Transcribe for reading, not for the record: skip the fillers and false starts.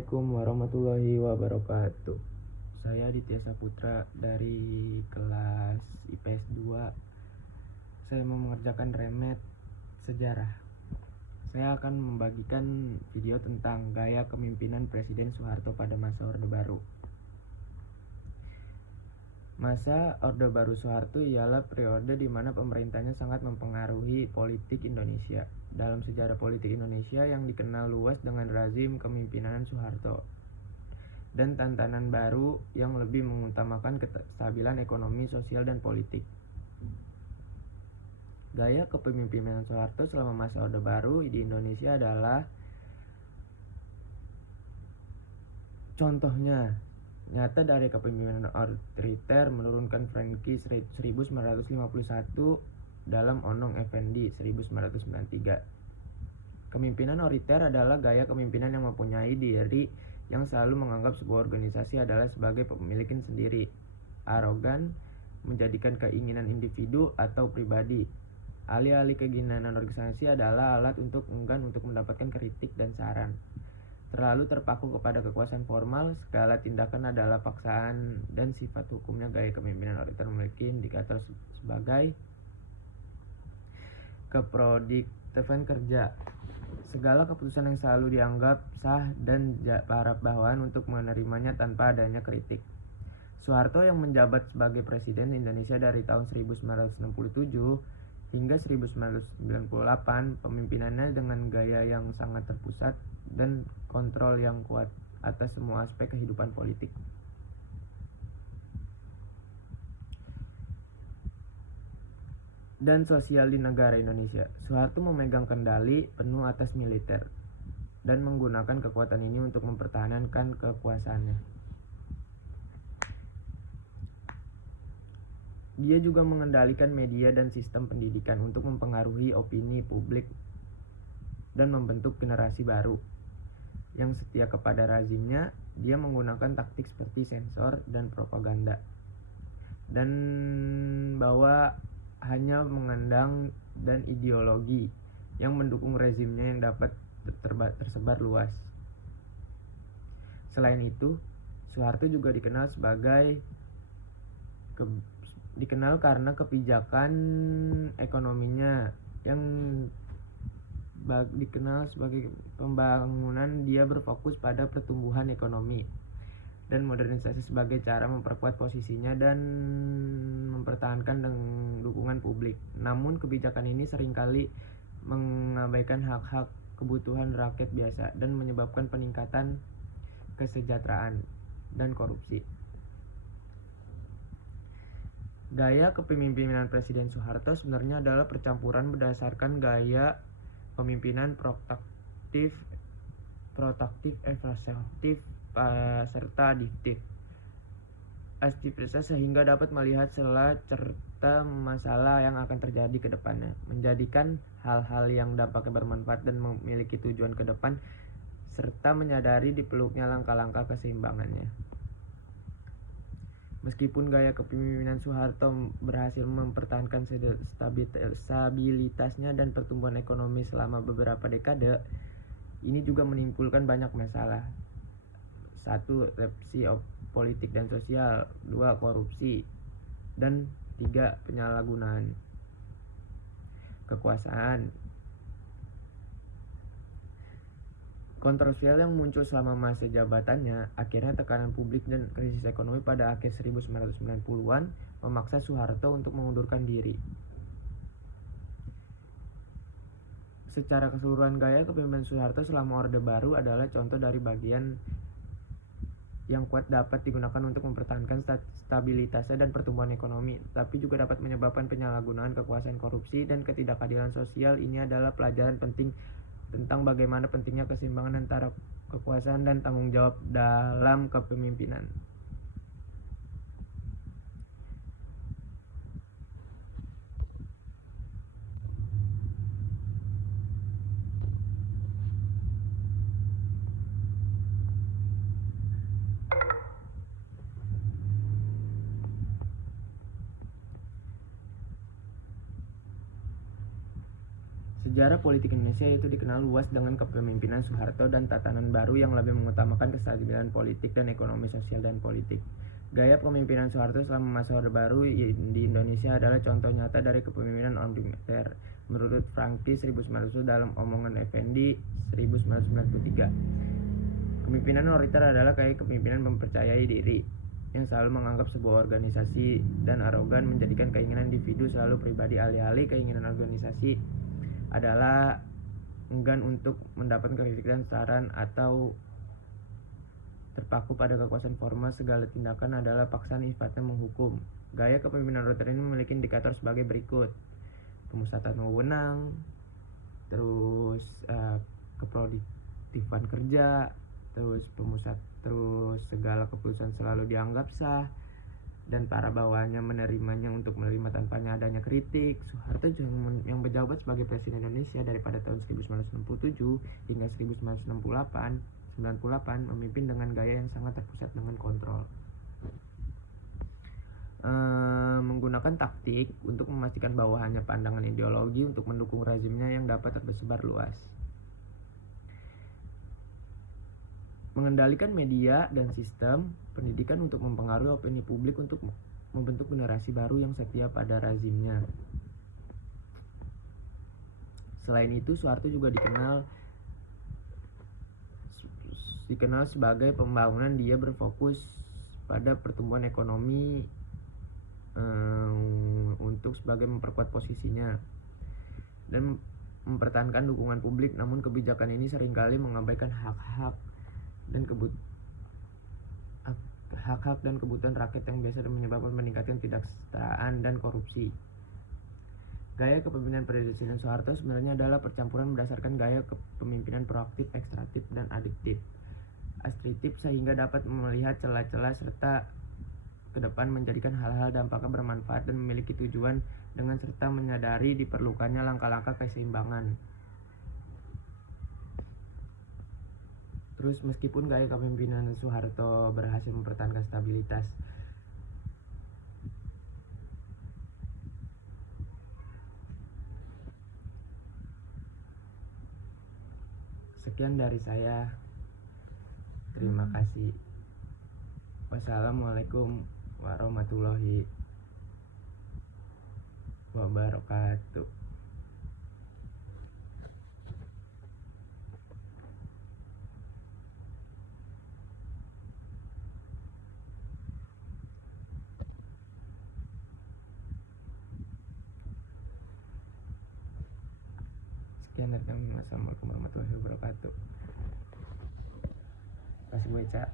Assalamualaikum warahmatullahi wabarakatuh. Saya Aditya Saputra dari kelas IPS 2. Saya mau mengerjakan remet sejarah. Saya akan membagikan video tentang gaya kepemimpinan Presiden Soeharto pada masa Orde Baru. Masa Orde Baru Soeharto ialah periode di mana pemerintahnya sangat mempengaruhi politik Indonesia. Dalam sejarah politik Indonesia yang dikenal luas dengan rezim kepemimpinan Soeharto dan tantangan baru yang lebih mengutamakan kestabilan ekonomi, sosial, dan politik. Gaya kepemimpinan Soeharto selama masa Orde Baru di Indonesia adalah contohnya nyata dari kepemimpinan otoriter menurunkan Franky 1951 dalam Onong Effendi 1993. Kepemimpinan otoriter adalah gaya kepemimpinan yang mempunyai diri yang selalu menganggap sebuah organisasi adalah sebagai pemiliknya sendiri, arogan, menjadikan keinginan individu atau pribadi. Alih-alih keinginan organisasi adalah alat untuk enggan untuk mendapatkan kritik dan saran. Terlalu terpaku kepada kekuasaan formal, segala tindakan adalah paksaan, dan sifat hukumnya gaya kepemimpinan otoriter memiliki indikator sebagai keproduktifan kerja. Segala keputusan yang selalu dianggap sah dan para bawahan untuk menerimanya tanpa adanya kritik. Soeharto yang menjabat sebagai Presiden Indonesia dari tahun 1967 hingga 1998, pemimpinannya dengan gaya yang sangat terpusat dan kontrol yang kuat atas semua aspek kehidupan politik. Dan sosial di negara Indonesia. Soeharto memegang kendali penuh atas militer dan menggunakan kekuatan ini untuk mempertahankan kekuasaannya. Dia juga mengendalikan media dan sistem pendidikan untuk mempengaruhi opini publik dan membentuk generasi baru yang setia kepada rezimnya. Dia menggunakan taktik seperti sensor dan propaganda, dan bahwa hanya mengandang dan ideologi yang mendukung rezimnya yang dapat tersebar luas. Selain itu, Soeharto juga dikenal karena kebijakan ekonominya yang dikenal sebagai pembangunan. Dia berfokus pada pertumbuhan ekonomi dan modernisasi sebagai cara memperkuat posisinya dan mempertahankan dukungan publik. Namun kebijakan ini seringkali mengabaikan hak-hak kebutuhan rakyat biasa dan menyebabkan peningkatan kesejahteraan dan korupsi. Gaya kepemimpinan Presiden Soeharto sebenarnya adalah percampuran berdasarkan gaya pemimpinan proaktif, efektif, serta adiktif. Aktivitas sehingga dapat melihat celah serta masalah yang akan terjadi ke depannya, menjadikan hal-hal yang dampaknya bermanfaat dan memiliki tujuan ke depan, serta menyadari diperlunya langkah-langkah keseimbangannya. Meskipun gaya kepemimpinan Soeharto berhasil mempertahankan stabilitasnya dan pertumbuhan ekonomi selama beberapa dekade, ini juga menimbulkan banyak masalah. 1. Represi politik dan sosial. 2. Korupsi. Dan 3. Penyalahgunaan kekuasaan. Kontroversial yang muncul selama masa jabatannya, akhirnya tekanan publik dan krisis ekonomi pada akhir 1990-an memaksa Soeharto untuk mengundurkan diri. Secara keseluruhan, gaya kepemimpinan Soeharto selama Orde Baru adalah contoh dari bagian yang kuat dapat digunakan untuk mempertahankan stabilitasnya dan pertumbuhan ekonomi, tapi juga dapat menyebabkan penyalahgunaan kekuasaan, korupsi, dan ketidakadilan sosial. Ini adalah pelajaran penting tentang bagaimana pentingnya keseimbangan antara kekuasaan dan tanggung jawab dalam kepemimpinan. Sejarah politik Indonesia itu dikenal luas dengan kepemimpinan Soeharto dan tatanan baru yang lebih mengutamakan kestabilan politik dan ekonomi sosial dan politik. Gaya kepemimpinan Soeharto selama masa Orde Baru di Indonesia adalah contoh nyata dari kepemimpinan otoriter. Menurut Franky 1900 dalam Omongan Effendi 1993. Kepemimpinan otoriter adalah kayak kepemimpinan mempercayai diri, yang selalu menganggap sebuah organisasi dan arogan, menjadikan keinginan individu selalu pribadi, alih-alih keinginan organisasi adalah enggan untuk mendapat kritik dan saran atau terpaku pada kekuasaan formal. Segala tindakan adalah paksaan, sifatnya menghukum. Gaya kepemimpinan otoriter ini memiliki indikator sebagai berikut: pemusatan wewenang, terus keproduktifan kerja, terus segala keputusan selalu dianggap sah, dan para bawahannya menerimanya untuk menerima tanpa adanya kritik. Soeharto yang menjabat sebagai Presiden Indonesia daripada tahun 1967 hingga 1998 memimpin dengan gaya yang sangat terpusat dengan kontrol. Menggunakan taktik untuk memastikan bawahannya pandangan ideologi untuk mendukung rezimnya yang dapat tersebar luas. Mengendalikan media dan sistem pendidikan untuk mempengaruhi opini publik untuk membentuk generasi baru yang setia pada rezimnya. Selain itu, Soeharto juga dikenal sebagai pembangunan. Dia berfokus pada pertumbuhan ekonomi untuk sebagai memperkuat posisinya dan mempertahankan dukungan publik. Namun kebijakan ini seringkali mengabaikan hak-hak dan kebutuhan rakyat yang biasa menyebabkan meningkatkan ketidaksetaraan dan korupsi. Gaya kepemimpinan Presiden Soeharto sebenarnya adalah percampuran berdasarkan gaya kepemimpinan proaktif, ekstraktif, dan asertif, sehingga dapat melihat celah-celah serta ke depan, menjadikan hal-hal dampaknya bermanfaat dan memiliki tujuan, dengan serta menyadari diperlukannya langkah-langkah keseimbangan. Terus meskipun gaya kepemimpinan Soeharto berhasil mempertahankan stabilitas, sekian dari saya. Terima kasih. Wassalamualaikum warahmatullahi wabarakatuh. Sekian dari kami. Wassalamualaikum warahmatullahi wabarakatuh. Terima kasih, Bu Eca.